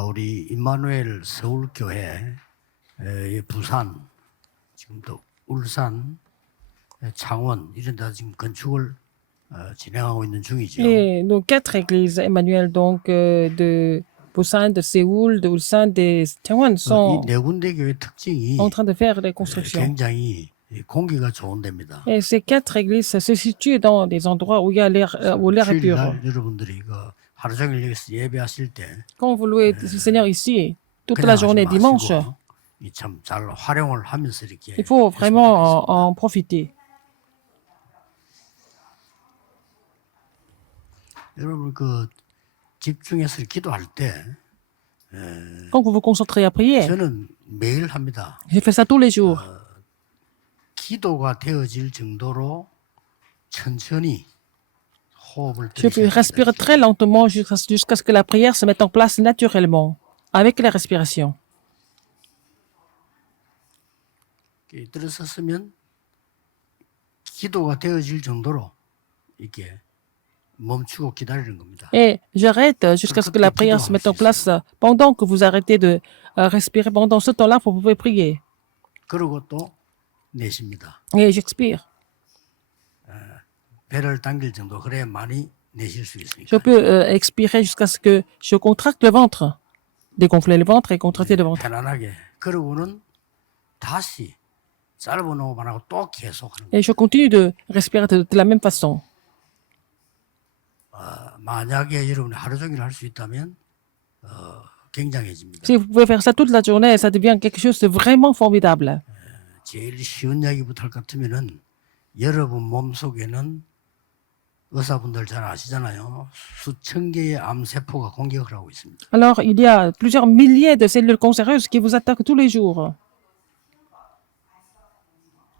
우리 임마누엘 서울교회, 부산, 지금 또 울산, 창원 이런 데 지금 건축을 진행하고 있는 중이죠. Et nos 4 églises, Emmanuel, donc de Busan, de Séoul, de Ulsan, de Taiwan, 이 sont 네 군데 교회 특징이 en train de faire des constructions. 굉장히 공기가 좋은 데입니다. Et ces 4 églises se situent dans des endroits où il y a l'air, où l'air est pur. 주일날 여러분들이 하루 종일 여기서 예배하실 때 Quand vous louez le Seigneur ici, toute 그냥 la 하지 journée dimanche, 마시고 참 잘 활용을 하면서 이렇게 il faut 했으면 vraiment 좋겠습니다. en profiter. 여러분 집중해서 기도할 때 Quand vous vous concentrez à prier, 저는 매일 합니다. je fais ça tous les jours. 기도가 되어질 정도로 천천히 호흡을 Je 들이셔야 respire 됩니다. très lentement jusqu'à ce que la prière se mette en place naturellement, avec la respiration. 들어섰으면 기도가 되어질 정도로 이렇게 멈추고 기다리는 겁니다. Et j'arrête jusqu'à ce que la prière se mette en place. Pendant que vous arrêtez de respirer, pendant ce temps-là, vous pouvez prier. 그리고 또 내쉽니다. Et j'expire. 배를 당길 정도 그래야 많이 내쉴 수 있으니까. Je peux expirer jusqu'à ce que je contracte le ventre. Dégonfler le ventre et contracter le ventre. 편안하게. 그러고는 다시 짧은 호흡 안 하고 또 계속 하는 거예요. Et je continue de respirer de la même façon. 만약에 여러분이 하루 종일 할 수 있다면 굉장해집니다. Si vous pouvez faire ça toute la journée, ça devient quelque chose de vraiment formidable. 제일 쉬운 이야기부터 할 것 같으면은 여러분 몸속에는 의사분들 잘 아시잖아요. 수천 개의 암세포가 공격을 하고 있습니다. Alors, il y a plusieurs milliers de cellules cancéreuses qui vous attaquent tous les jours.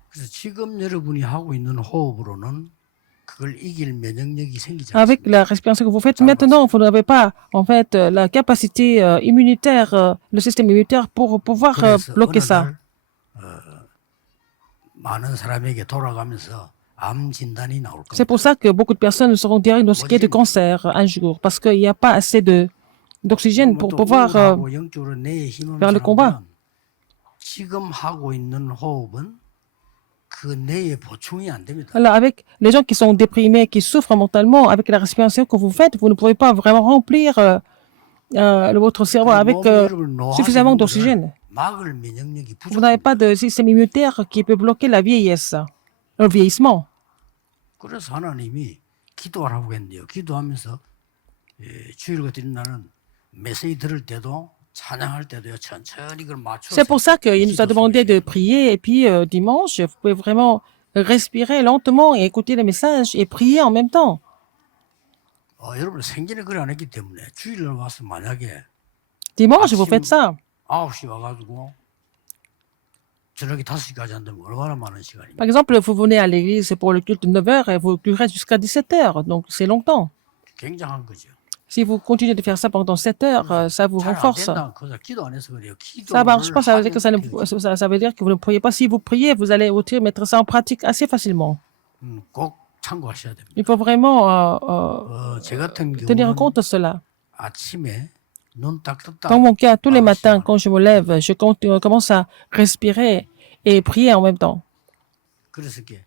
그래서 지금 여러분이 하고 있는 호흡으로는 그걸 이길 면역력이 생기지 Avec 않습니다. la respiration que vous faites maintenant, vous n'avez pas, en fait, la capacité immunitaire, le système immunitaire pour pouvoir 그래서 bloquer 어느 ça. 날 많은 사람에게 돌아가면서 암 진단이 나올 C'est 겁니다. pour ça que beaucoup de personnes seront diagnostiquées de cancer un jour, parce qu'il n'y a pas assez d'oxygène pour 또 pouvoir 우울하고 영적으로 뇌에 힘없는 vers le combat. 사람은 지금 하고 있는 호흡은 그 뇌에 보충이 안 됩니다. Alors, avec les gens qui sont déprimés, qui souffrent mentalement, avec la respiration que vous faites, vous ne pouvez pas vraiment remplir votre cerveau avec suffisamment d'oxygène. 막을 면역력이 Vous n'avez 부족합니다. pas de système immunitaire qui peut bloquer la vieillesse, le vieillissement. 그래서 하나님이 기도하라고 했는데요. 기도하면서 주일 같은 날은 메시지 들을 때도 찬양할 때도요. 천천히 그걸 맞춰서 C'est pour ça qu'il nous a demandé de prier. Et puis dimanche, vous pouvez vraiment respirer lentement et écouter les messages et prier en même temps. 여러분 생전에 그걸 안 했기 때문에 주일날 와서 만약에 Dimanche, vous faites ça. 9시 와가지고 저녁에 5시까지 한다면 얼마나 많은 시간입니까? Par exemple, vous venez à l'église pour le culte de 9h et vous restez jusqu'à 17h. Donc, c'est longtemps. 굉장한 거죠. Si vous continuez de faire ça pendant 7 heures, ça vous 잘 안 renforce. 된다는 거죠. 기도 안 해서 그래요. Ça ne marche 기도를 pas, ça veut dire que 하면 ça veut dire que vous ne priez pas. Si vous priez, vous allez aussi mettre ça en pratique assez facilement. 꼭 참고하셔야 됩니다. Il faut vraiment 제 같은 tenir 경우는 compte de cela. 아침에 눈 딱 떴다. Dans mon cas, tous les matins, quand je me lève, je commence à respirer et prier en même temps. 그래서 이렇게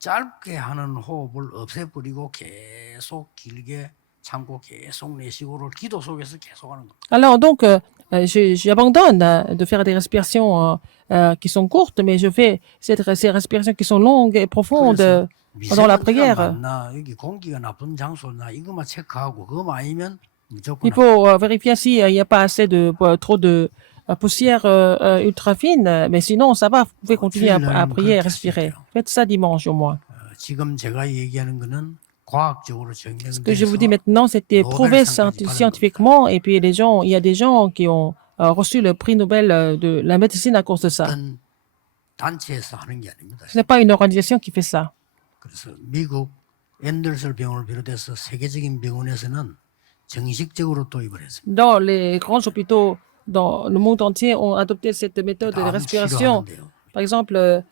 짧게 하는 호흡을 없애버리고 계속 길게 참고 계속 내쉬고를 기도 속에서 계속 하는 겁니다. Alors donc, j'abandonne de faire des respirations qui sont courtes, mais je fais ces respirations qui sont longues et profondes pendant la 미세먼지가 prière. 많나 여기 공기가 나쁜 장소나 이것만 체크하고 그거만 아니면 무조건 Il faut vérifier s'il n'y a pas assez trop de poussière ultra fine, mais sinon ça va, vous pouvez continuer à prier et respirer. Faites ça dimanche au moins. 지금 제가 얘기하는 거는 과학적으로 Ce que je vous dis 증명돼서 maintenant, c'était prouvé scientifiquement, et puis il y a des gens qui ont reçu le prix Nobel de la médecine à cause de ça. 어떤 단체에서 하는 게 아닙니다. Ce n'est pas une organisation qui fait ça. 그래서 미국 앤더슨 병원을 비롯해서 세계적인 병원에서는 정식적으로 도입을 했습니다. Dans les grands hôpitaux dans le monde entier ont adopté cette méthode de 암 respiration. 치료하는데요. Par exemple,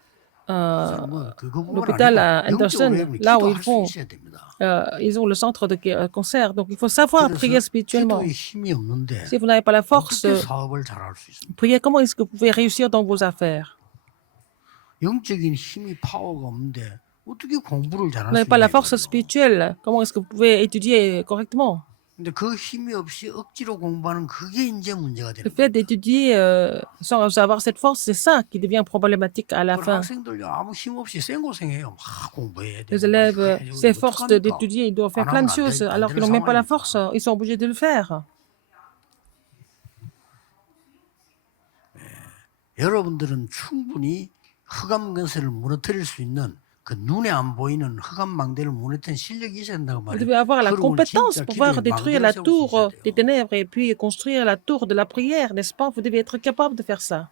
그거뿐만 l'hôpital 아니고 à 영적으로 Anderson, 여러분이 là où 기도할 수 있어야 됩니다. ils ont le centre de cancer. Donc, il faut savoir prier 그래서 spirituellement. 기도에 힘이 없는데 Si vous n'avez pas la force, 어떻게 사업을 잘할 수 있습니까? priez, comment est-ce que vous pouvez réussir dans vos affaires? 영적인 힘이 파워가 없는데 어떻게 공부를 Vous 잘할 n'avez 수 pas la 있냐 force 이거예요. spirituelle. Comment est-ce que vous pouvez étudier correctement? 근데 그 힘이 없이 억지로 공부하는 그게 이제 문제가 Le 되는 fait 거예요. d'étudier sans avoir cette force, c'est ça qui devient problématique à la 그 fin. 학생들요 아무 힘 없이 생고생해요. 막 공부해야 Les 되고 막 élèves 이거 해야 되고 s'efforcent 어떡합니까? d'étudier, ils doivent faire 안 plein 하면 de choses 안 alors qu'ils 되는 n'ont même pas la force. 상황이니까. Ils sont obligés de le faire. 여러분들은 충분히 흑암 근세를 무너뜨릴 수 있는 그 눈에 안 보이는 흑암 망대를 무너뜨리는 실력이 있어야 된다고 Vous 말해요. devez avoir la 그러면 compétence 진짜 pour pouvoir 기도에 détruire 망대를 la 세울 수 tour 있어야 des 돼요. ténèbres et puis construire la tour de la prière, n'est-ce pas? Vous devez être capable de faire ça.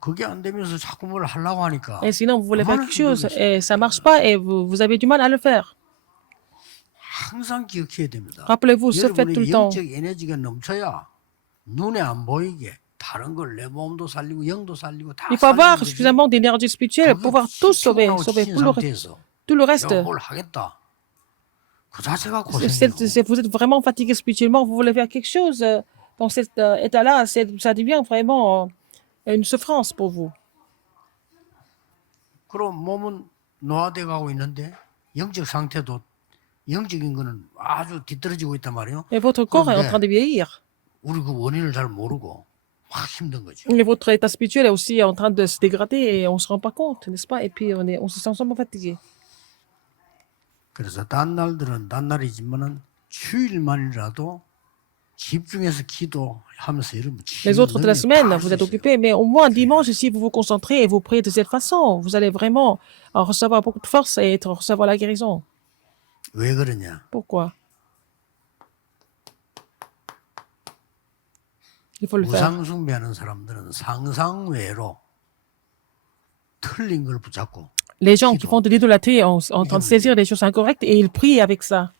그게 안 되면서 자꾸 뭘 하려고 하니까 Et sinon, vous voulez faire 얼마나 quelque chose 힘들겠어요. et ça marche pas et vous avez du mal à le faire. 항상 기억해야 됩니다. Rappelez-vous ce fait tout 여러분의 le temps. 영적 에너지가 넘쳐야 눈에 안 보이게 다른 걸 내 몸도 살리고 영도 살리고 다 Il faut avoir 살리는 거지. suffisamment d'énergie spirituelle pour pouvoir tout sauver, sauver 피곤하고 tout 상태에서 le reste. 내가 뭘 하겠다. 그 자체가 Si 고생이에요. vous êtes vraiment fatigué spirituellement, vous voulez faire quelque chose dans cet état-là, ça devient vraiment une souffrance pour vous. 그럼 몸은 노화돼 가고 있는데 영적 상태도 영적인 거는 아주 뒤떨어지고 있단 말이에요. Et votre corps est en train de vieillir. 우리 그 원인을 잘 모르고 막 힘든 거죠. Et votre état spirituel est aussi en train de se dégrader et on ne se rend pas compte, n'est-ce pas? Et puis on se sent seulement fatigué. 그래서 딴 날들은 딴 날이지만은 주일만이라도 집중해서 기도하면서 이러면 Les autres de la semaine, vous êtes 오케이. occupés, mais au moins dimanche, si vous vous concentrez et vous priez de cette façon, vous allez vraiment recevoir beaucoup de force et recevoir la guérison. 왜 그러냐? Pourquoi? Il faut le faire. 우상 숭배하는 사람들은 상상 외로 틀린 걸 붙잡고 Les gens qui font de l'idolâtrie sont en train de saisir des choses incorrectes et ils prient avec ça.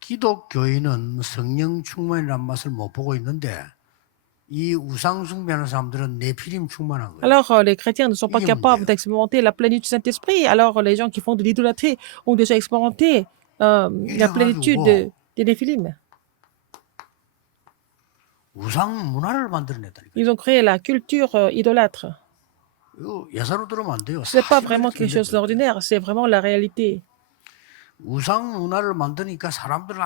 기독교인은 성령 충만이란 맛을 못 보고 있는데 이 우상 숭배하는 사람들은 네피림 충만한 거예요. Alors, les chrétiens ne sont pas capables d'expérimenter la plénitude du Saint-Esprit. Alors, les gens qui font de l'idolâtrie ont déjà expérimenté la plénitude des Néphilim. 우상 문화를 만들어냈다니까. Ils ont créé la culture idolâtre. 이거 예사로 들으면 안 돼요. Ce n'est pas vraiment quelque chose d'ordinaire, c'est vraiment la réalité. 우상 문화를 만드니까 사람들은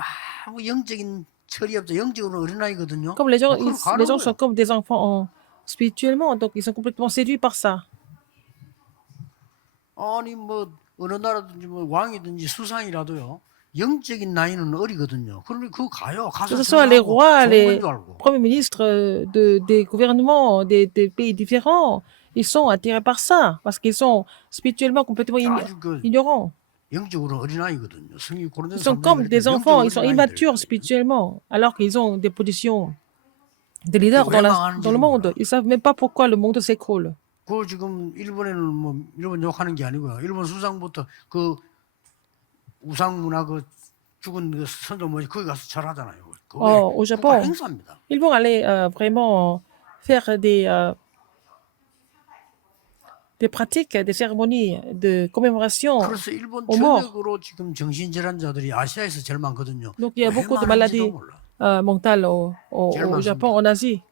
아무 영적인 철이 없죠. 영적으로 어린아이거든요. Comme les gens sont comme des enfants spirituellement, donc ils sont complètement séduits par ça. 아니 뭐 어느 나라든지 뭐 왕이든지 수상이라도요. 영적인 나이는 어리거든요. 그러니 그거 가요. Que 가서 ce soit les 전하고 rois, 좋은 les 건 줄 알고. premiers ministres des gouvernements des pays différents, ils sont attirés par ça, parce qu'ils sont spirituellement complètement 아주 그 ignorants. 영적으로 어린아이거든요. 성이 고른된 Ils sont comme des enfants, ils sont immatures spirituellement, alors qu'ils ont des positions de leaders dans le monde. Ils ne savent même pas pourquoi le monde s'écroule. 그 지금 일본에는 뭐 일본 욕하는 게 아니고요. 일본 수상부터 그 우상 문화 그 죽은 그 선조 뭐 거기 가서 절하잖아요. Au Japon, 행사입니다. ils vont aller vraiment faire des pratiques, des cérémonies de commémoration 그래서 일본 aux morts. 전역으로 지금 정신질환자들이 아시아에서 제일 많거든요. Donc il y a 왜 beaucoup de 많은지도 maladies 몰라. mentales au Japon, en Asie.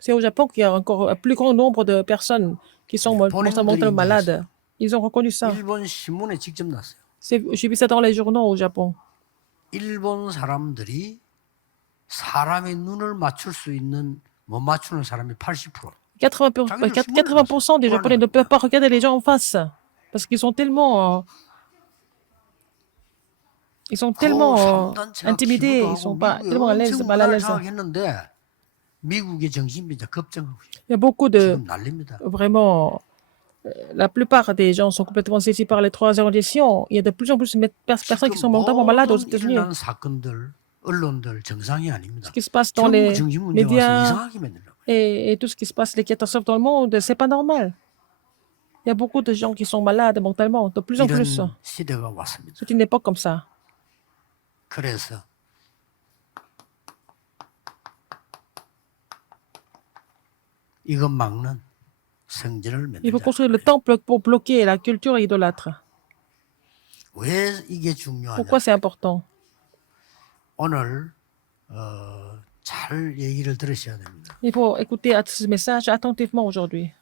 C'est au Japon qu'il y a encore un plus grand nombre de personnes qui sont mentalement malades. Ils ont reconnu ça. 일본 신문에 직접 났어요. J'ai vu ça dans les journaux au Japon. 일본 사람들이 사람의 눈을 맞출 수 있는 못 맞추는 사람이 80%. 80% des Japonais ne peuvent pas regarder les gens en face parce qu'ils sont tellement intimidés, ils sont pas tellement à l'aise, mal à l'aise. 미국의 정신병자 걱정하고 Il y a beaucoup de 지금 난립니다. vraiment la plupart des gens sont complètement saisis par les trois orientations. Il y a de plus en plus de personnes qui sont mentalement malades aux États-Unis. 사건들, 언론들 정상이 아닙니다. Ce qui se passe dans les 정신 문제 médias 와서 이상하게 만들려고. et tout ce qui se passe, les catastrophes dans le monde, c'est pas normal. Il y a beaucoup de gens qui sont malades mentalement, de plus en plus. 이런 시대가 왔습니다. C'est une époque comme ça. 그래서 이것 막는 성전을 Il faut 만들자. construire le temple pour bloquer la culture idolâtre. 왜 이게 중요하냐? Pourquoi c'est important? 오늘 잘 얘기를 들으셔야 됩니다. Il faut écouter ce message attentivement aujourd'hui.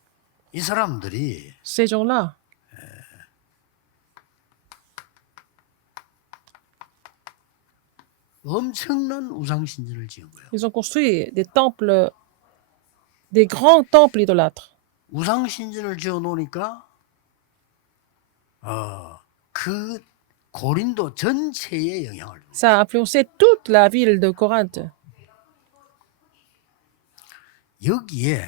이 사람들이 Ces gens-là, 엄청난 우상 신전을 지은 거예요. ils ont construit des temples, des grands temples idolâtres. 우상 신전을 지어 놓으니까 그 고린도 전체에 영향을 줍니다. Ça a influencé toute la ville de Corinthe. 여기에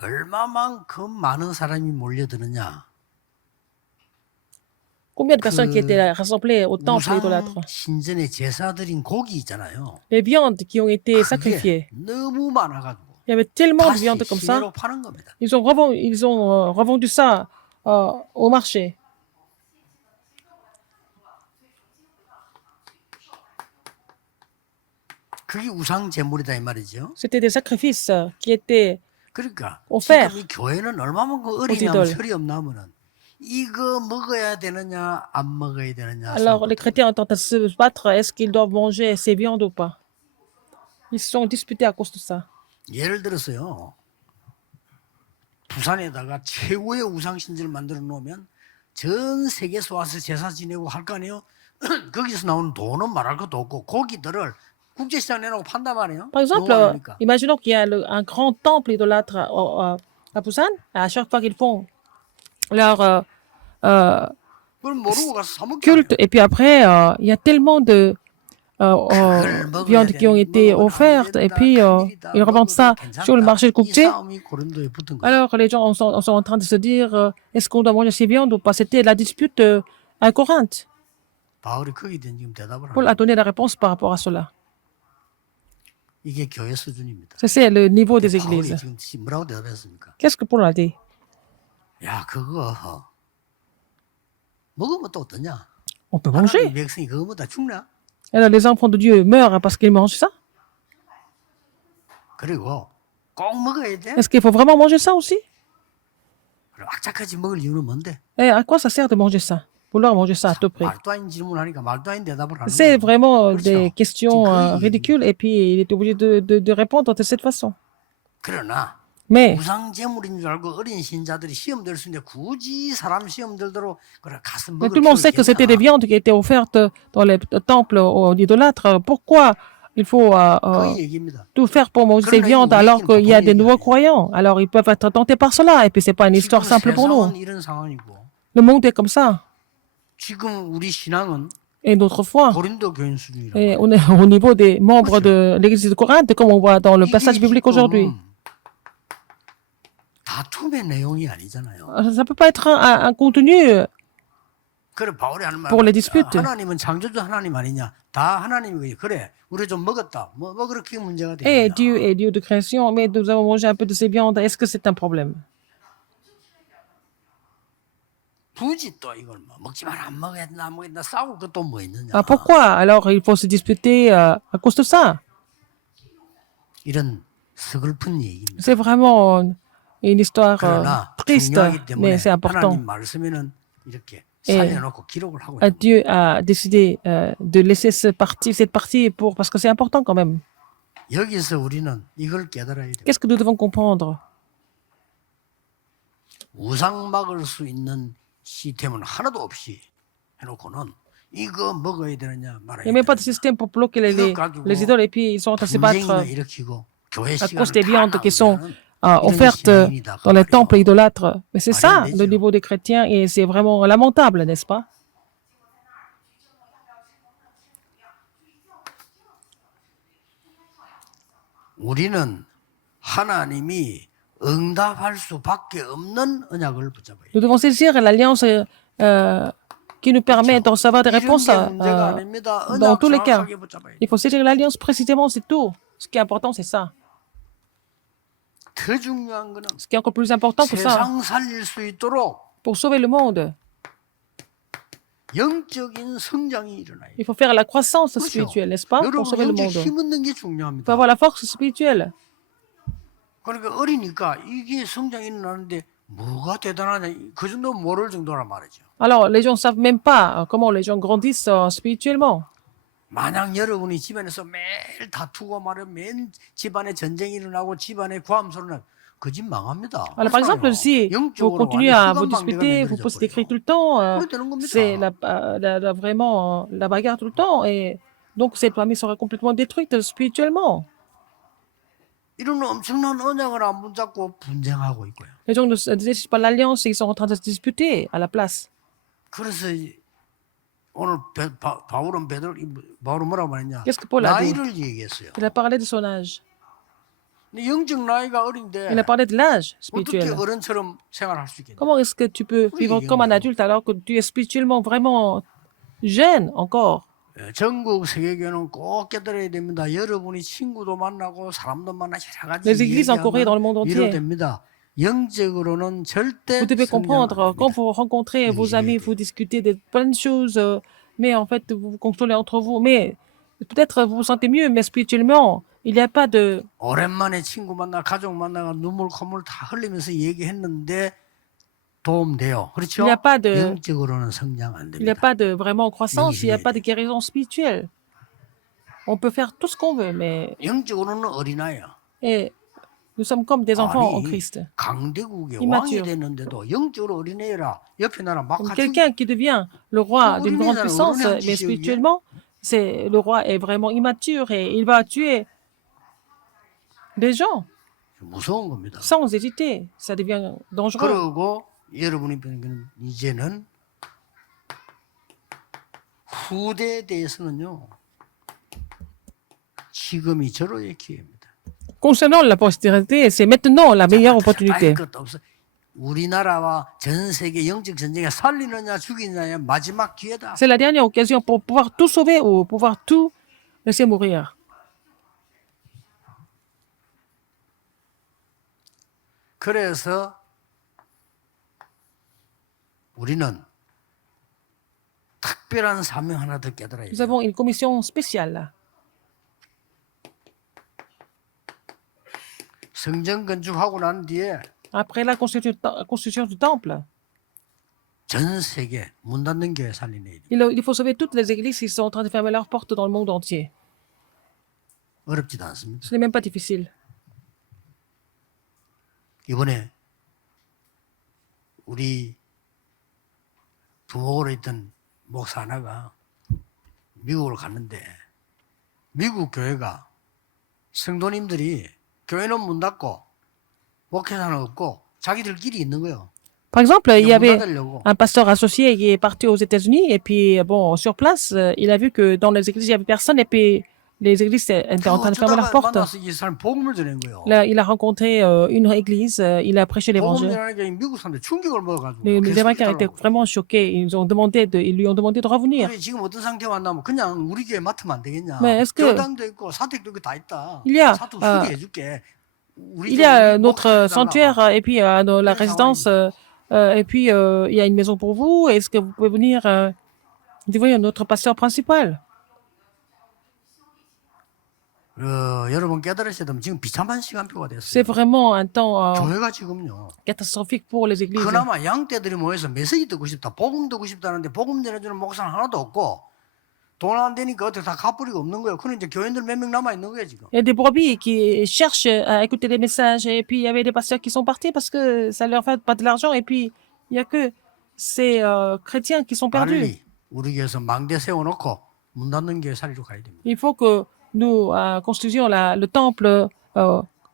얼마만큼 많은 사람이 몰려드느냐? Combien de personnes qui étaient rassemblées au temple 우상 idolâtre? 신전에 제사 드린 고기 있잖아요. Les viandes qui ont été 그게 sacrifiées. 너무 많아가지고 Il y avait tellement de 다시 viande comme ça. 시내로 파는 겁니다. Ils ont revendu ça au marché. 그게 우상 제물이다 이 말이죠. C'était des sacrifices qui étaient 그러니까 offert 지금 이 교회는 얼마만큼 aux 어리냐면 idoles. 설이 없나면은 이거 먹어야 되느냐 안 먹어야 되느냐. Alors, les chrétiens ont tenté de se battre. Est-ce qu'ils doivent manger ces viandes ou pas? Ils se sont disputés à cause de ça. 예를 들어서요. 부산에다가 최고의 우상 신전을 만들어 놓으면 전 세계에서 와서 제사 지내고 할 거 아니에요. 거기서 나오는 돈은 말할 것도 없고 고기들을 국제시장 내놓고 판단 말이에요. Par exemple, 노하니까. imaginons qu'il y a un grand temple idolâtre à Busan. À chaque fois qu'ils font leur 그걸 모르고 가서 사 먹게 culte, et puis après, il y a tellement de viandes qui ont été offertes, et puis ils revendent ça sur le marché de 이 Koukché. 싸움이 고린도에 붙은 거예요. Alors, les gens sont en train de se dire, est-ce qu'on doit manger ces viandes ou pas? C'était la dispute à Corinthe. 바울이 거기에 대한 지금 대답을 Paul 하는 a donné la réponse par rapport à cela. 이게 교회 수준입니다. Ça, c'est le niveau des 바울이 églises. 지금 뭐라고 대답했습니까? Qu'est-ce que Paul a dit? 야 그거 먹으면 또 어떠냐? On peut 하나님 manger. 백성이 그거 먹다 죽냐? Alors, les enfants de Dieu meurent parce qu'ils mangent ça? 그리고 꼭 먹어야 돼? Est-ce qu'il faut vraiment manger ça aussi? 그럼 악착같이 먹을 이유는 뭔데? Et à quoi ça sert de manger ça? Vouloir manger ça à tout prix. 말도 아닌 질문하니까 말도 아닌 대답을 하는 C'est 거예요. vraiment 그렇죠. des questions 지금 그 ridicules et puis il est obligé de répondre de cette façon. 그러나 Mais 우상 제물인 줄 알고 어린 신자들이 시험 들 수 있는데 굳이 사람 시험 들도록 그래 가서 Mais 먹을 tout le monde 필요 sait que c'était des 있겠냐? viandes qui étaient offertes dans les temples aux idolâtres. Pourquoi il faut 그 얘기입니다. tout faire pour manger ces viandes alors qu'il y a des nouveaux croyants? Alors ils peuvent être tentés par cela et puis c'est pas une histoire 지금 simple pour nous. 세상은 이런 상황이고 Le monde est comme ça. 지금 우리 신앙은 Et notre foi, 고린도 교인 수준이라고. et on est au niveau des membres de l'église de Corinthe, comme on voit dans le passage biblique aujourd'hui. 다툼의 내용이 아니잖아요. Ça peut pas être un contenu 그래 바울이 하는 말 pour les disputes. 하나님은 창조주 하나님 아니냐? 다 하나님이 그래. 우리 좀 먹었다. 뭐 그렇게 문제가 Et 되냐? Dieu est Dieu de création, mais nous avons mangé un peu de ces viandes. Est-ce que c'est un problème? 굳이 또 이걸 뭐 먹지 마라 안 먹어야 된다 안 먹어야 된다 싸울 것도 뭐 있느냐? Ah, pourquoi? Alors il faut se disputer à cause de ça. 이런 서글픈 얘기입니다. C'est vraiment une histoire 그러나 triste, 중요하기 때문에 mais c'est important. 하나님 말씀에는 이렇게 예. 살려놓고 기록을 하고 있습니다. Dieu a décidé de laisser cette partie parce que c'est important quand même. 여기서 우리는 이걸 깨달아야 돼요. Qu'est-ce que nous devons comprendre? 우상 막을 수 있는 시스템은 하나도 없이 해놓고는 이거 먹어야 되느냐 말아야 Il n'y a même pas de 되느냐 système pour bloquer les idoles et puis ils sont en train de se 분쟁이나 battre 일으키고 교회 à 시간을 cause des 다 viandes qui sont 낭비하는 offertes 이런 시행이다, dans les 그 temples 말이에요. idolâtres. Mais c'est ça 말이 안 le 되죠. niveau des chrétiens et c'est vraiment lamentable, n'est-ce pas? 우리는 하나님이 응답할 수밖에 없는 언약을 붙잡아야 Nous devons saisir l'alliance qui nous permet de recevoir des 이런 réponses 게 문제가 아닙니다. dans 언약 tous les cas. 정확하게 붙잡아야 돼. Il faut saisir l'alliance précisément, c'est tout. Ce qui est important, c'est ça. 더 중요한 거는 Ce qui est encore plus important que ça, 세상 살릴 수 있도록 pour sauver le monde, 영적인 성장이 일어나요. il faut faire la croissance 그렇죠. spirituelle, n'est-ce pas? Pour 여러분 sauver le 영적 monde. Il 힘 얻는 게 faut 중요합니다. avoir la force spirituelle. 그러니까 어리니까 이게 성장이 일어나는데 뭐가 대단하냐 그 정도 모를 정도란 말이죠. Alors, les gens ne savent même pas comment les gens grandissent spirituellement. 만약 여러분이 집안에서 매일 다투고 말이야 매일 집안에 전쟁이 일어나고 집안에 고함소리 나면 그 집 망합니다. Alors, par exemple, si vous 영적으로 continuez 완전 à vous 흑암방대가 disputer, vous posez des cris tout le temps, 그래 되는 겁니다. c'est vraiment la bagarre tout le temps. Et donc, cette famille sera complètement détruite spirituellement. 이런 엄청난 언약을 안 붙잡고 분쟁하고 있고요. Les gens ne décident pas l'alliance et ils sont en train de se disputer à la place. 그래서 오늘 바울은 바울은 뭐라고 말했냐? Qu'est-ce que Paul a dit? 나이를 얘기했어요. Il a parlé de son âge. 근데 영적 나이가 어린데 Il a parlé de l'âge 어떻게 spirituel. 어른처럼 생활할 수 있겠냐? Comment est-ce que tu peux vivre comme un adulte alors que tu es spirituellement vraiment jeune encore? 전국 세계교회는 꼭 깨달아야 됩니다. 여러분이 친구도 만나고 사람도 만나 여러 가지 Les églises en Corée et dans le monde entier. 위로됩니다. 영적으로는 절대 Vous devez 성장 안 comprendre, quand 됩니다. vous rencontrez vos amis, vous discutez de plein de choses, mais en fait, vous vous consolez entre vous. Mais peut-être vous vous sentez mieux, mais spirituellement, il n'y a pas de... 오랜만에 친구 만나 가족 만나가 눈물 콧물 다 흘리면서 얘기했는데 도움돼요. 그렇죠? Il n'y a pas de... 영적으로는 성장 안 Il n'y a 됩니다. pas de vraiment croissance, il n'y a pas de guérison spirituelle. On peut faire tout ce qu'on veut, mais 영적으로는 어린아이야. et nous sommes comme des enfants en 아니 Christ. 강대국의 왕이 Immature. 됐는데도 영적으로 어린애라 옆에 나라 막 Donc, 같이 quelqu'un qui devient le roi d'une grande puissance, mais Aujourd'hui, spirituellement, c'est le roi est vraiment immature et il va tuer des gens 무서운 겁니다. sans hésiter. Ça devient dangereux. 그리고 여러분이 보는 이제는 후대에 대해서는요. 지금이 절호의 기회입니다. Concernant la postérité, c'est maintenant la meilleure opportunité. 할 것도 없어. 우리나라와 전 세계 영적 전쟁에 살리느냐 죽이느냐의 마지막 기회다. C'est la dernière occasion pour pouvoir tout sauver ou pouvoir tout laisser mourir. 그래서 우리는 특별한 사명 하나 더 깨달아야 Nous 돼요. avons une commission spéciale. 성전 건축하고 난 뒤에 Après la construction du temple, 전 세계 문 닫는 교회 살리는 일 il faut sauver toutes les églises qui sont en train de fermer leurs portes dans le monde entier. 어렵지도 않습니다. Ce n'est même pas difficile. 이번에 우리 부목으로 있던 목사 하나가 미국으로 갔는데 미국 교회가 성도님들이 교회는 문 닫고 목회자는 없고 자기들끼리 있는 거예요. Par exemple, il y 문 avait 닫으려고. un pasteur associé qui est parti aux États-Unis et puis, bon, sur place, il a vu que dans les églises, il n'y avait personne et puis les églises étaient en train de fermer leurs portes. 만나서 이 사람 복음을 전한 거예요. Là, il a rencontré une église, il a prêché 복음 l'évangile. 전하니까 이 미국 사람들 충격을 먹어가지고 Les 계속 Américains étaient 있더라고요. vraiment choqués. Ils lui ont demandé de revenir. 그래, 지금 어떤 상태 왔나면 그냥 우리 교회 맡으면 안 되겠냐. Mais est-ce que- 교당도 있고 사택도 있고 다 있다. Il y a, 사택 euh, 수리해줄게. 우리 Il y a 좀 notre 목사해달라. sanctuaire et puis la résidence et puis il y a une maison pour vous. Est-ce que vous pouvez venir devenir notre pasteur principal? 여러분 깨달으셔야 되면 지금 비참한 시간표가 C'est 됐어요. vraiment un temps 교회가 지금요. catastrophique pour les églises. 그나마 양떼들이 모여서 메시지 듣고 싶다, 복음 듣고 싶다는데 복음 전해주는 목사는 하나도 없고 돈 안 되니까 어떻게 다 갚으리가 없는 거예요. 그럼 이제 교인들 몇 명 남아 있는 거예요 지금. Il y a des brebis qui cherchent à écouter les messages et puis il y avait des pasteurs qui sont partis parce que ça leur fait pas de l'argent et puis il y a que ces chrétiens qui sont perdus. 빨리 우리 교회에서 망대 세워놓고 문 닫는 교회 살리러 가야 됩니다. Il faut que nous construisions le temple,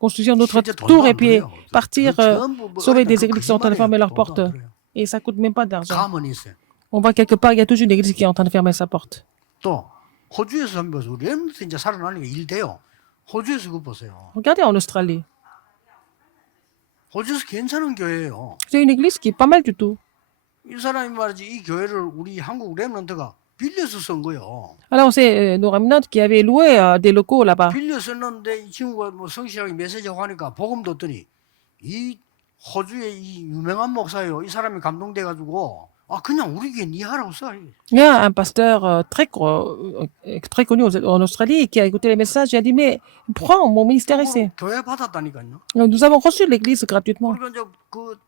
construisions notre 실제 돈도 tour 안 et puis 들어요. partir 그 전부 뭐 sauver 어디다 des 그 églises qui sont en train de 거짓말이에요. fermer leurs 돈도 portes. 안 들어요. Et ça coûte même pas d'argent. 가만히 있어요. On voit quelque part, il y a toujours une église qui est en train de fermer sa porte. 또 호주에서 한번 보세요. 렘스 이제 살아나니까 일 돼요. 호주에서 그거 보세요. Regardez en Australie. 호주에서 괜찮은 교회예요. C'est une église qui est pas mal du tout. 이 사람이 말이지 이 교회를 우리 한국 렘넌트가 빌려서 쓴 거예요. Alors c'est nos remnants qui avaient loué des locaux là-bas. 빌려 썼는데 이 친구가 뭐 성실하게 메시지하고 하니까 복음 듣더니 이 호주의 이 유명한 목사예요. 이 사람이 감동돼가지고 그냥 우리 교회 니 하라고 써. Il y a un pasteur très connu en Australie qui a écouté les messages et a dit, mais prends mon ministère ici. 교회 받았다니까요. Nous avons reçu l'église gratuitement. 그러니까 이제 그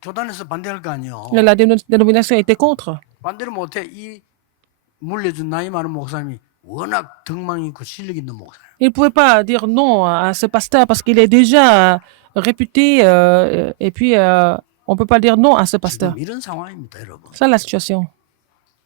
교단에서 반대할 거 아니에요. La dénomination était contre. 반대를 못해. 이 물려준 나이 많은 목사님이 워낙 덕망 있고 실력 있는 목사예요. Il ne pouvait pas dire non à ce pasteur parce qu'il est déjà réputé et puis on ne peut pas dire non à ce pasteur. 지금 이런 상황입니다, 여러분. C'est ça la situation.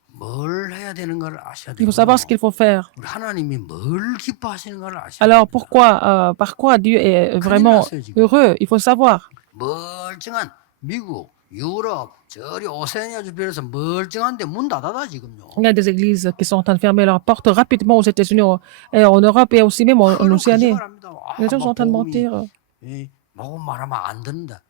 뭘 해야 되는가를 아셔야 Il 되고 faut savoir ce qu'il faut faire. 우리 하나님이 뭘 기뻐하시는가를 아셔야 Alors 돼요. pourquoi, par quoi Dieu est vraiment heureux? Il faut savoir. 멀쩡한 미국, 유럽, 저리 오세아니아 주변에서 멀쩡한데 문 닫아다 지금요. Il y a des églises qui sont en train de fermer leurs portes rapidement aux États-Unis, et en Europe et aussi même en Océanie. Les gens sont en train de mentir. 뭐고 말하면 안 듣는다.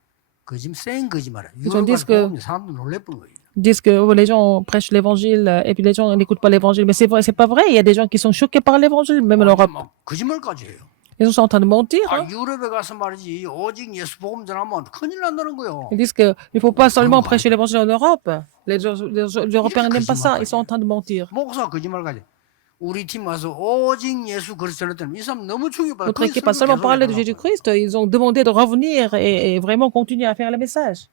쌩 거짓말이야. Ils ont dit que 사람들 놀래쁜 거예요. disent que oh, les gens prêchent l'évangile et puis les gens n'écoutent pas l'évangile. Mais c'est vrai, c'est pas vrai. Il y a des gens qui sont choqués par l'évangile, même en Europe. 거짓말까지 해요. Les gens sont en train de mentir. Hein. 유럽에 가서 말이지 오직 예수 복음 전하면 큰일 난다는 거예요. Ils disent qu'il ne faut pas seulement prêcher l'évangile en Europe. Les Européens n'aiment pas ça. Ils sont en train de mentir. 목사 거짓말까지. 우리 팀 와서 오직 예수 그리스도 전했더니 이 사람 너무 충격받아. Notre équipe a seulement parlé de Jésus-Christ. Ils ont demandé de revenir et vraiment continuer à faire le message.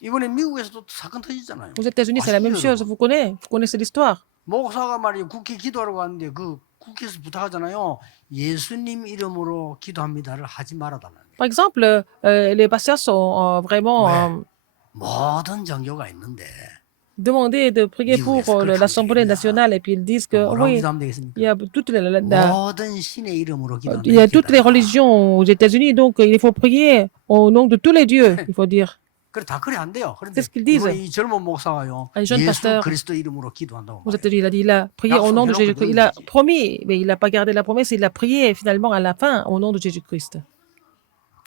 이번에 미국에서도 사건 터지잖아요. Aux États-Unis, c'est la même chose. Vous connaissez l'histoire. 목사가 말이야 국회 기도하러 갔는데 그 국회에서 부탁하잖아요. 예수님 이름으로 기도합니다를 하지 말아달라는 거예요. Par exemple, les pasteurs sont vraiment 모든 종교가 있는데 demandés de prier pour l'Assemblée nationale et puis ils disent que 뭐라고 oui, 기도하면 되겠습니까? il y a 모든 신의 이름으로 il y a toutes les 기도한다. religions aux États-Unis, donc il faut prier au nom de tous les dieux, il faut dire. 그래 다 그래 안 돼요. 그런데 C'est ce qu'ils disent. 이번에 이 젊은 목사가요. Un jeune 예수 pasteur 그리스도 이름으로 기도한다고 aux 말해요. États-Unis, il a prié au nom de Jésus-Christ. Il a promis, mais il n'a pas gardé la promesse, il a prié finalement à la fin au nom de Jésus-Christ.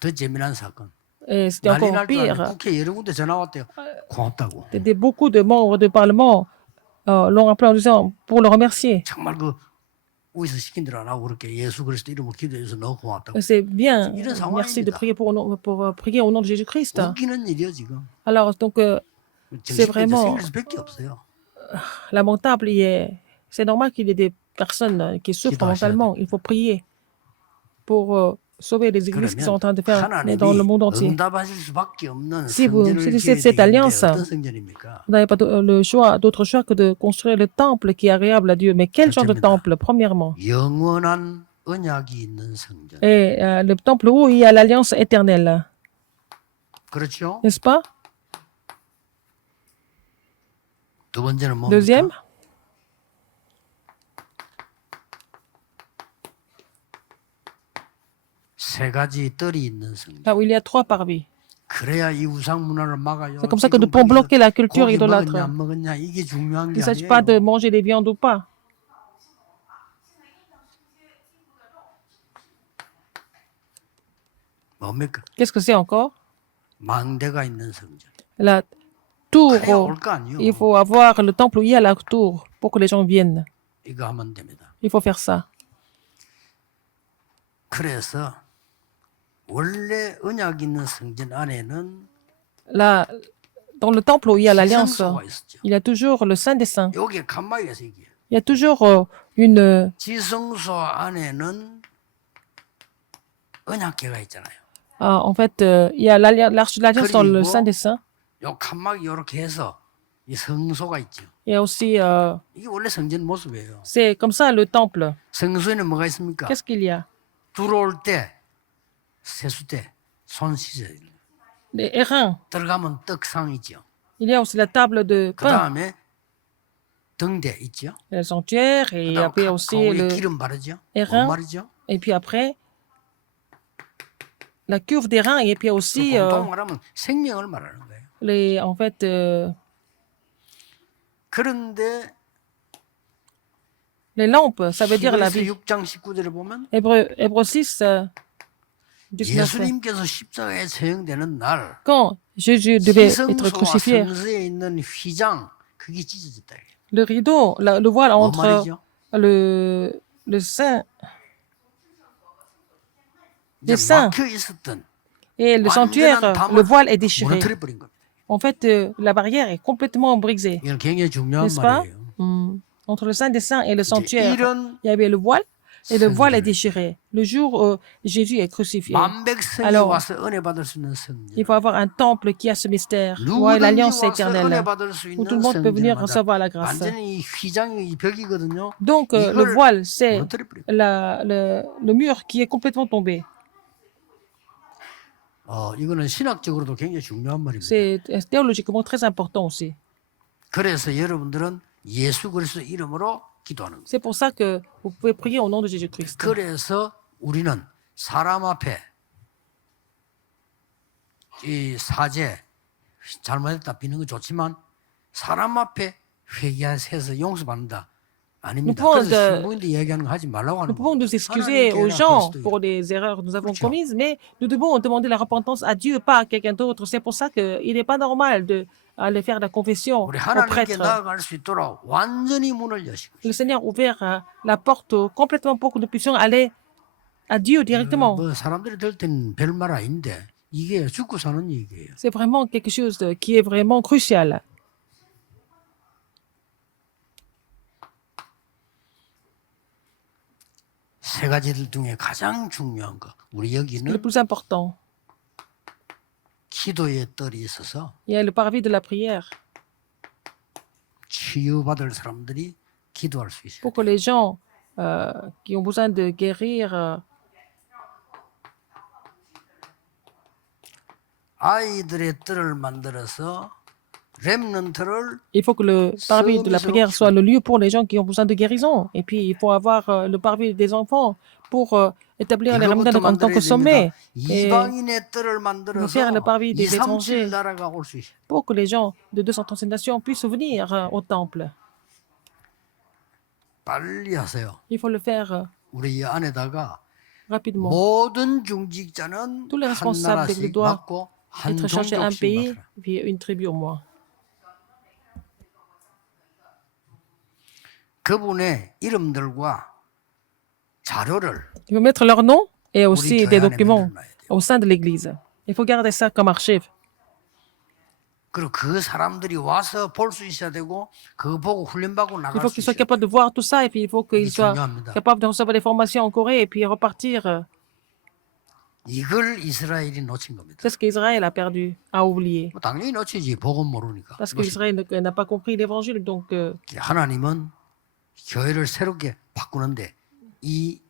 더 재미난 사건. Et c'était 난리 encore 날 줄 알았는데 pire. 국회 여러 군데 전화 왔대요. 고맙다고. Beaucoup de membres du Parlement l'ont appelé en disant pour le remercier. 정말 그 어디서 시킨 대로 안 하고 그렇게 예수 그리스도 이름으로 기도해서 너무 고맙다고. C'est bien, 이런 merci de 상황입니다. prier pour prier au nom de Jésus-Christ. 웃기는 일이요 지금. Alors, donc, c'est 정신병자 vraiment 생길 수밖에 없어요. lamentable. C'est normal qu'il y ait des personnes qui souffrent mentalement. Il faut prier pour sauver les églises qui sont en train de faire 하나님이 dans le monde entier. 응답하실 수밖에 없는 Si vous 성전을 saisissez 지어야 cette 되는데 alliance, 어떤 성전입니까? Vous n'avez pas d'autre choix que de construire le temple qui est agréable à Dieu. Mais quel genre de temple, premièrement? 영원한 언약이 있는 성전. Et le temple où il y a l'alliance éternelle. 그렇죠? N'est-ce pas? 두 번째는 뭡니까? Deuxième, 세 가지 뜰이 있는 성전. là où il y a 3 parvis. 그래야 이 우상 문화를 막아요. C'est comme ça que nous pouvons bloquer la culture 고기 idolâtre. 먹었냐 안 먹었냐 이게 중요한 Il 게 ne s'agit pas de 아니에요. manger des viandes ou pas. 뭡니까? Qu'est-ce que c'est encore? 망대가 있는 성전. La tour. 그래야 올 거 아니에요. Il faut avoir le temple où il y a la tour pour que les gens viennent. 이거 하면 됩니다. Il faut faire ça. 그래서 원래 언약 있는 성전 안에는 Là, dans le temple où il y a l'alliance, 지성소가 있었죠. il y a toujours le Saint des Saints. 여기에 칸막이에서 이게 Il y a toujours une... 지성소 안에는 언약궤가 있잖아요. en fait, il y a l'arche de l'alliance dans le Saint des Saints. 요 칸막이 이렇게 해서 이 성소가 있죠. Il y a aussi... 이게 원래 성전 모습이에요. c'est comme ça le temple. 성소에는 뭐가 있습니까? Qu'est-ce qu'il y a? 들어올 때 세수대 손 씻어야 돼요. Les airains. 들어가면 떡상이죠. Il y a aussi la table de 그 pain. 다음에 등대 있죠. Le sanctuaire et après aussi 위에 le... 기름 바르죠. airain. 뭔 말이죠? Et puis après, la cuve des reins et puis aussi 보통 말하면 생명을 말하는 거예요. en fait, 그런데 les lampes, ça veut dire la 히브리서 vie. 6장 19절에 보면 Hébreu 6, 19. 예수님께서 십자가에 처형되는 날 Quand Jésus devait être 지성소와 crucifié, 성소에 있는 휘장 그게 찢어졌다. le rideau, le voile 뭔 entre 말이죠? le saint, 이제 les saints 막혀 있었던 et le sanctuaire, le voile est déchiré. 무너뜨려 버린 겁니다. En fait, la barrière est complètement brisée, 이건 굉장히 중요한 n'est-ce pas? 말이에요. Entre le Saint des Saints et le 이제 sanctuaire, 이런 il y avait le voile et le voile est 성전을 déchiré le jour où Jésus est crucifié. 만백성이 Alors, 와서 은혜 받을 수 있는 il 성전, faut avoir un temple qui a ce mystère, ouais, 누구든지 l'alliance 와서 은혜 éternelle, 받을 수 où tout le 있는 monde peut venir 성전마다 recevoir la grâce. 완전히 휘장이 벽이거든요. Donc, le 이걸 voile, c'est 무너뜨려 버려. le mur qui est complètement tombé. 이거는 신학적으로도 굉장히 중요한 말입니다. C'est théologiquement très important aussi. 그래서 여러분들은 예수 그리스도 이름으로 기도하는 거예요. C'est pour ça que vous pouvez prier au nom de Jésus-Christ. 그래서 우리는 사람 앞에 이 사죄 잘못했다 비는 건 좋지만 사람 앞에 회개해서 용서받는다 아닙니다. nous 그래서 pouvons, 신부인들 얘기하는 거 하지 말라고 하는 Nous pouvons 거예요. nous excuser aux 하나님께나 gens 그리스도에. pour les erreurs que nous avons 그렇죠. commises, mais nous devons demander la repentance à Dieu, pas à quelqu'un d'autre. C'est pour ça qu'il n'est pas normal d'aller faire la confession 우리 au 하나님께 prêtre. 나아갈 수 있도록 완전히 문을 여시고 Le Seigneur a ouvert la porte complètement pour que nous puissions aller à Dieu directement. 뭐 사람들이 들 때는 별말 아닌데 이게 죽고 사는 얘기예요. C'est vraiment quelque chose qui est vraiment crucial. 세 가지들 중에 가장 중요한 거 우리 Le 여기는 plus important, 기도의 뜰이 있어서 il y a le parvis de la prière 치유받을 사람들이 기도할 수 있어요. pour que les gens qui ont besoin de guérir 아이들의 뜰을 만들어서 렘넌트를 il faut que le parvis de la prière soit le lieu pour les gens qui ont besoin de guérison. Et puis, il faut avoir le parvis des enfants pour établir les remèdes 이거부터 en tant que 만들어야 sommet. 됩니다. Et 이방인의 뜰을 만들어서 faire le parvis des 237 étrangers. 나라가 올 수 있어요. pour que les gens de 237 nations puissent venir au temple. 빨리 하세요. Il faut le faire 우리 이 안에다가 rapidement. 모든 중직자는 Tous les 한 responsables des 나라씩 doivent 맡고 한 être chargés un 종족씩 pays, 맡아라. puis une tribu au moins. 그분의 이름들과 자료를 Il faut mettre leur nom et 우리 aussi 교회 des 안에 documents 만들어놔야 돼요. au sein de l'Église. Il faut garder ça comme archive. 그리고 그 사람들이 와서 볼 수 있어야 되고 그거 보고 훈련받고 Il 나갈 faut 수 qu'ils soient 있어야 돼요. capables de voir tout ça et puis il faut qu'ils 이게 soient 중요합니다. capables de recevoir des formations en Corée et puis repartir. 이걸 이스라엘이 놓친 겁니다. C'est ce qu'Israël a perdu, a oublié. 뭐 당연히 놓치지 복음 모르니까. Parce qu'Israël n'a pas compris l'évangile. Donc, 하나님은 교회를 새롭게 바꾸는데 이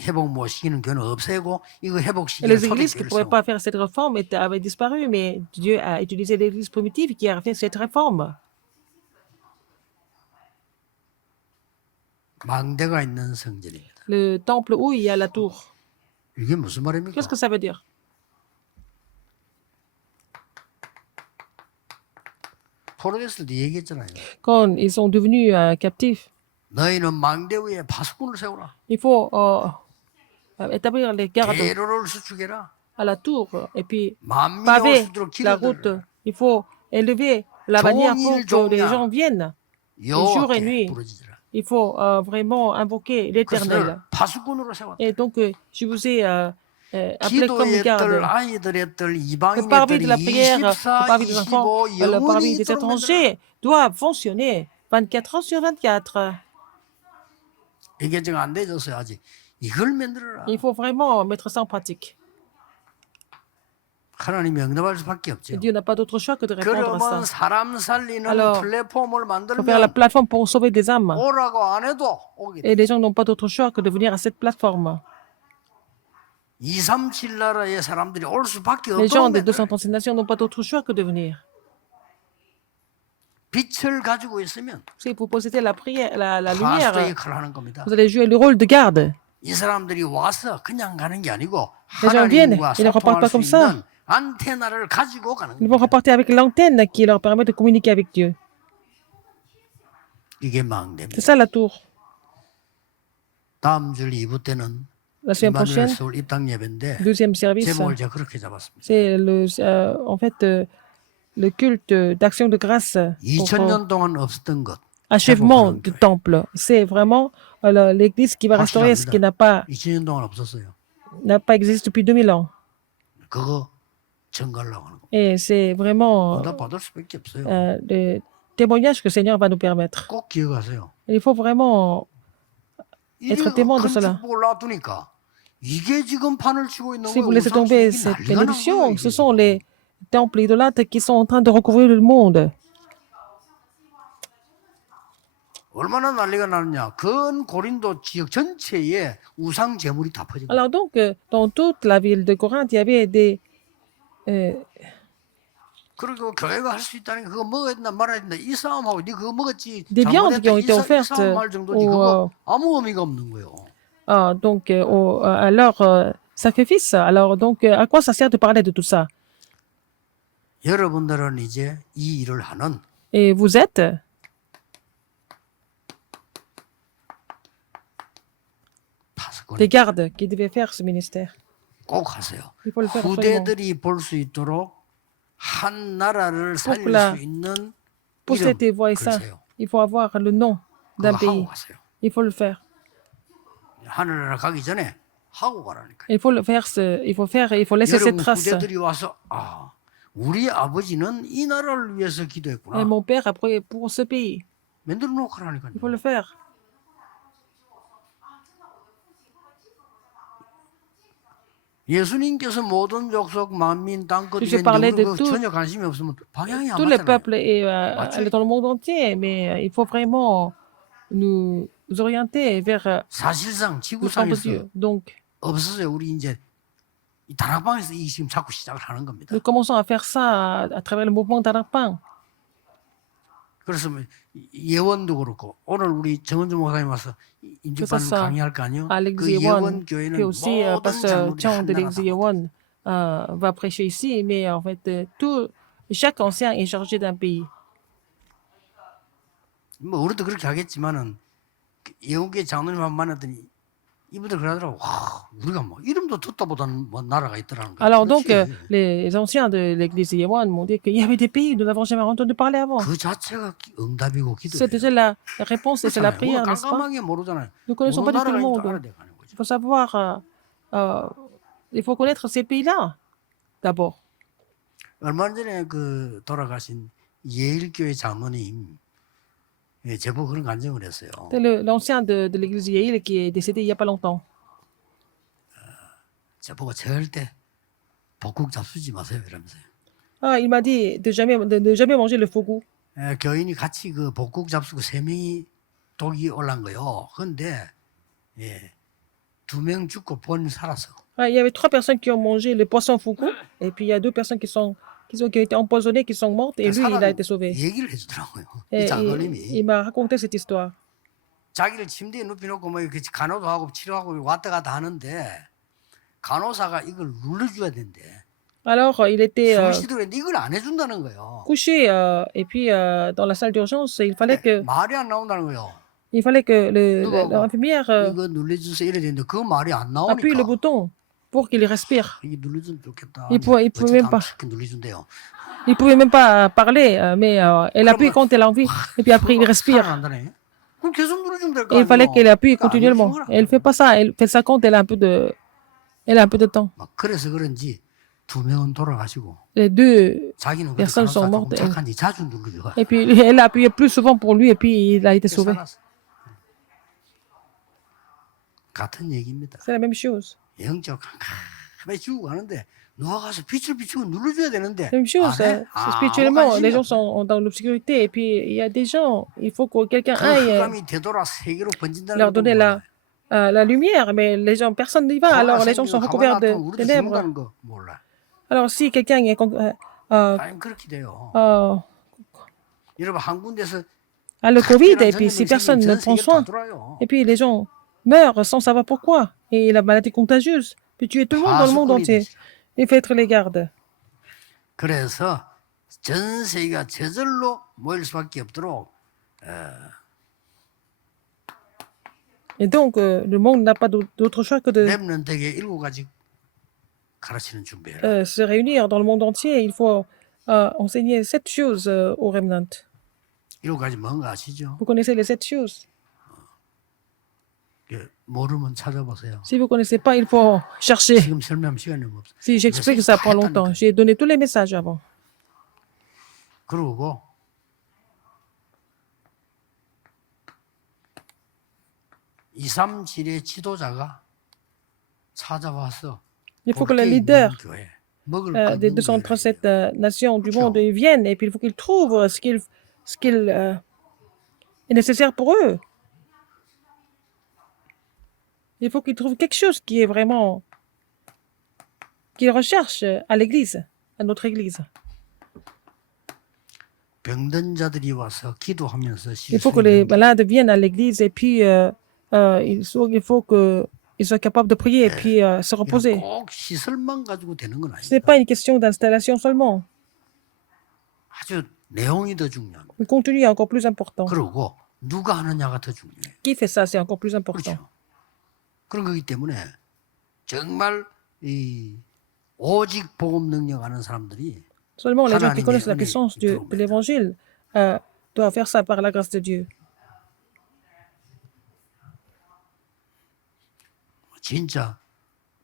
회복 못 시키는 교회는 없애고 이거 et 회복시키는 les églises qui ne 초대교회를 pouvaient 세우고 pas faire cette réforme avaient disparu, mais Dieu a utilisé l'église primitive qui a fait cette réforme. 망대가 있는 성전입니다. Le temple où il y a la tour. 이게 무슨 말입니까? Qu'est-ce que ça veut dire? 포로됐을 때 얘기했잖아요. Quand ils sont devenus captifs, 너희는 망대 위에 파수꾼을 세우라. il faut établir les gardes 대로를 수축해라. à la tour et puis 만민이 올 paver 수 있도록 la 길을 route. 들어라. Il faut élever la bannière pour 종일 que les 종야. gens viennent. jour et 여호와께 nuit. 부르짖으라. Il faut vraiment invoquer l'Éternel. 그것을 파수꾼으로 세웠다. Et donc, je vous ai appelé comme 기도의 뜰, garde. 아이들의 뜰, Le 이방인의 parvis de la 뜰이 prière, le 24, parvis des enfants, 25 le parvis 영원히 des 있도록 만들어라. étrangers doivent fonctionner 24 heures sur 24. 이게 지금 안 되졌어요 아직. 이걸 만들어라. Il faut vraiment mettre ça en pratique. 하나님이 응답할 수밖에 Et 없죠. Dieu n'a pas d'autre choix que de répondre à 그러면 ça. 사람 살리는 Alors, 플랫폼을 Il faut faire la 만들면 plateforme pour sauver des âmes. 오라고 안 해도 오게 돼. Et les gens n'ont pas d'autre choix que de venir à cette plateforme. 237 나라의 사람들이 올 수밖에 Les gens 없도록 des 만들어요. 236 nations n'ont pas d'autre choix que de venir. 빛을 가지고 있으면 Si vous possédez la prière, la lumière, 파수의 역할을 하는 겁니다. vous allez jouer le rôle de garde. 이 사람들이 와서 그냥 가는 게 아니고 Les gens viennent, 하나님과 ils ne repartent 소통할 pas 수 comme ça. 있는 안테나를 가지고 가는 Ils vont 겁니다. repartir avec l'antenne qui leur permet de communiquer avec Dieu. 이게 C'est 망대입니다. ça la tour. 다음 주 2부 때는 La semaine 이마누엘 prochaine, 서울 입당 예배인데 deuxième service, 제목을 제가 그렇게 잡았습니다. c'est en fait le culte d'action de grâce pour 2000년 동안 없었던 것 achèvement 회복하는 du 교회. temple. C'est vraiment l'Église qui va restaurer ce qui n'a pas 2000년 동안 없었어요. existé depuis 2000 ans. 그거 증거하려고 하는 겁니다. Et c'est vraiment 응답 받을 수밖에 없어요. le témoignage que le Seigneur va nous permettre. 꼭 기억하세요. Il faut vraiment 이리 être témoin de 큰 cela. 축복을 놔두니까 이게 지금 판을 치고 있는 Si 거예요. vous laissez 우상 tomber 신이 cette 난리가 난 거예요. bénédiction, 이게 ce sont 지금. les temples idolâtres qui sont en train de recouvrir le monde. 얼마나 난리가 나느냐. 근 고린도 지역 전체에 우상 제물이 다 퍼진 거예요. Alors donc, dans toute la ville de Corinthe, il y avait euh, 그리고 교회가 할 수 있다는 게 그거 먹어야 된다 말아야 된다 이 싸움하고 네 그거 먹었지 Des viandes qui ont été 이 offertes 싸움 말 정도지 au, 그거 아무 의미가 없는 거예요. à leur sacrifice. Alors donc, à quoi ça sert de parler de tout ça? 여러분들은 이제 이 일을 하는 Et vous êtes 파수꾼 des gardes qui devaient faire ce ministère. 꼭 하세요. Il faut le faire absolument. 후대들이 볼 수 있도록 한 나라를 살릴 la 수 있는 Possèdez 이름 voix et ça. 글쎄요. Il faut avoir le nom d'un 그거 하고 pays. 가세요. Il faut le faire. 하늘나라 가기 전에 하고 가라니까. Il faut le faire. Il faut faire. Il faut laisser cette 여러분 trace. 후대들이 와서 우리 아버지는 이 나라를 위해서 Et 기도했구나. mon père a prié pour ce pays. 만들어 놓고 하라니까요. Il faut le faire. 예수님께서 모든 족속 만민 땅끝 Je parlais de 전혀 관심이 없으면 방향이 안 tous les 맞잖아요. peuples et dans le monde entier, mais il faut vraiment nous orienter vers 사실상 le camp de 지구상에서 Dieu. Donc, 없어서요. 우리 이제 이 다락방에서 이 지금 자꾸 시작을 하는 겁니다. nous commençons à faire ça à travers le mouvement d'Arapin. 그래서 뭐 예원도 그렇고 오늘 우리 정은주 목사님 와서 인주반 그래서 강의할 거 아니에요? À 그 l'Église 예원 Yewon. 교회는 Puis aussi, 모든 Pasteur 장로들이 Chang 한 de 나라 l'Église Yewon va prêcher ici, mais en fait, chaque ancien est chargé d'un pays. 뭐 우리도 그렇게 하겠지만은 예원교회 장로님만 만났더니 이분들 그러더라고. 와, 우리가 뭐 이름도 듣다 보다는 뭐 나라가 있더라는 거야. Alors donc, 그렇지. les anciens de l'Église Yewon m'ont dit qu'il y avait des pays où nous n'avons jamais entendu parler avant. 그 자체가 응답이고 C'est 기도예요. déjà la réponse et c'est la prière, n'est-ce pas? 깜깜하게 모르잖아요. Nous ne connaissons pas du tout le 나라가 있는 줄 monde. 알아야 돼 가는 거죠. Il faut savoir, il faut connaître ces pays-là, d'abord. 얼마 전에 그 돌아가신 예일교회 장로님 제보 그런 간증을 했어요. C'est l'ancien de l'Église Yale qui est décédé il n'y a pas longtemps. 제보가 절대 복국 잡수지 마세요 이러면서요. Ah, il m'a dit de ne jamais manger le fougou. 교인이 같이 그 복국 잡수고 3명이 독이 올란 거요. 그런데 두 명 죽고 본 살았어. Ah, il y avait 3 personnes qui ont mangé le poisson fougou, et puis il y a 2 personnes qui ont été empoisonnées, qui sont mortes, et lui, il a été sauvé. 얘기를 해주더라고요. Et, 이 장로님이 il m'a raconté cette histoire. 자기를 침대에 눕혀놓고 뭐 이렇게 간호도 하고 치료하고 왔다 갔다 하는데 간호사가 이걸 눌러줘야 된대. Alors, il était 숨쉬도록 이걸 안 해준다는 거예요. couché, et puis dans la salle d'urgence, il fallait que 말이 안 나온다는 거예요. l'infirmière 이거 눌러주세요 이래야 되는데 그 말이 안 appuie le 나오니까 bouton pour qu'il respire. 이게 눌러주면 좋겠다. il pouvait même pas. 눌러준대요. Il pouvait même pas parler, mais elle appuie quand elle a envie, et puis après il respire. 살아난다네. 그럼 계속 눌러주면 될 거 Et il fallait 아니에요. qu'elle appuie 그러니까 안 continuellement. 눌러주면 Elle fait pas ça, elle fait ça quand elle a un peu de temps. 막 그래서 그런지 두 명은 돌아가시고 Les 2 자기는 그래도 personnes sont 간호사 조금 mortes. 착한지 자주 눌러줘요. Et puis elle a appuyé plus souvent pour lui, et puis il a été sauvé. 살았어. 같은 얘기입니다. C'est la même chose. 영적 깜깜해 죽고 가는데 누워가서 빛을 비추고 눌러줘야 되는데 C'est la même chose. 안 해? Spirituellement, 아무 les gens 관심이 sont dans l'obscurité, et puis il y a des gens, il faut que quelqu'un 그 aille 흑암이 되돌아 세계로 번진다는 leur 것도 donner 몰라요. la lumière, mais les gens, personne n'y va, alors les gens sont recouverts de 우리도 ténèbres. 죽는다는 거 몰라. Alors si quelqu'un est 아니 그렇게 돼요. a 여러분 한 군데서 le Covid, et 특별한 puis si 전염이 personne 생기면 ne 전 prend 세계로 다 soin, 돌아요. et puis les gens meurent sans savoir pourquoi, et la maladie contagieuse peut tuer tout le monde dans le monde 파수꾼이 entier. 되시죠. Il faut être les gardes. 그래서 전 세계가 저절로 모일 수밖에 없도록 Et donc, le monde n'a pas d'autre choix que de 렘넌트에게 7가지 가르치는 준비해라. se réunir dans le monde entier. Il faut enseigner 7 choses aux remnants. 7가지 뭔가 아시죠? Vous connaissez les 7 choses? 모르면 찾아보세요. Si vous ne connaissez pas, il faut chercher. 지금 설명하면 시간이 없어. Si j'explique, ça prend longtemps. J'ai donné tous les messages avant. 그러고 이삼칠의 지도자가 찾아와서 Il faut que 볼게 le 있는 leader 교회, 먹을 거 des 있는 교회를 237 nations du Sure. monde ils viennent et puis il faut qu'ils trouvent ce qu'il est nécessaire pour eux. Il faut qu'ils trouvent quelque chose qui est vraiment qu'ils recherchent à l'église, à notre église. 병든 자들이 와서 기도하면서 Il faut 쉴 que 수 les 있는 malades viennent à l'église et puis il faut qu'ils soient capables de prier et puis se 이런 reposer. 꼭 시설만 가지고 되는 건 Ce n'est 아닙니다. pas une question d'installation seulement. 아주 내용이 더 중요합니다. Le contenu est encore plus important. 그리고 누가 하느냐가 더 중요해요. Qui fait ça, c'est encore plus important. 그렇죠. 그런 거기 때문에 정말 이 오직 복음 능력 아는 사람들이 Seulement les gens qui 하나님의 connaissent la 은혜 puissance de 들어옵니다. l'évangile doivent faire ça par la grâce de Dieu. 진짜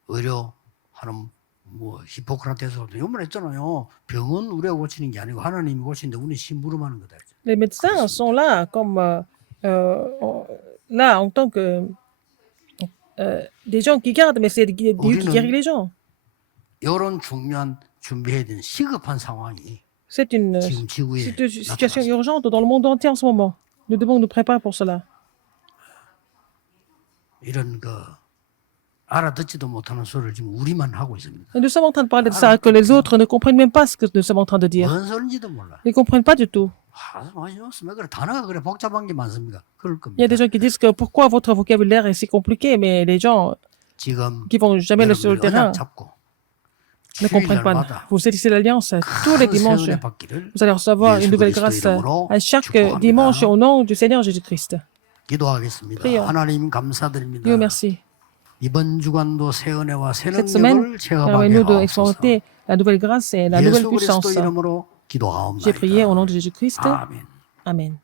의료하는 뭐 히포크라테스도 요만했잖아요. 병은 우리가 고치는 게 아니고 하나님이 고치는데 우리 심부름하는 거다. Les médecins sont là comme là en tant que des gens qui gardent, mais c'est Dieu qui guérit les gens. 이런 중요한 준비해야 되는 시급한 상황이 C'est une 지금 지구에 situation 나타났어요. urgente dans le monde entier en ce moment. Nous devons nous préparer pour cela. 이런 알아듣지도 못하는 소리를 지금 우리만 하고 있습니다. Et nous sommes en train de parler de ça, que les autres ne comprennent même pas ce que nous sommes en train de dire. 뭔 소리인지도 몰라. Ils ne comprennent pas du tout. 그래 단어가 그래 복잡한 게 많습니까? 그럴 Il y a 겁니다. des gens qui disent que pourquoi votre vocabulaire est si compliqué, mais les gens 지금 qui vont jamais sur le 여러분들 terrain 언약 잡고 ne comprennent pas. 주일날마다 Vous saisissez l'alliance tous les 큰 dimanches. 세운에 받기를 Vous allez recevoir une 예수 nouvelle 그리스도 grâce 이름으로 à chaque 축복합니다. dimanche au nom du Seigneur Jésus-Christ. 기도하겠습니다. Prions. 하나님 감사드립니다. Dieu merci. 이번 주간도 새 은혜와 새 Cette semaine, 능력을 체험하게 permets-nous 하옵소서. d'expérimenter la nouvelle grâce et la nouvelle 예수 그리스도 puissance. 이름으로 J'ai prié au nom 기도하옵나이다. de Jésus-Christ. 아멘. Amen.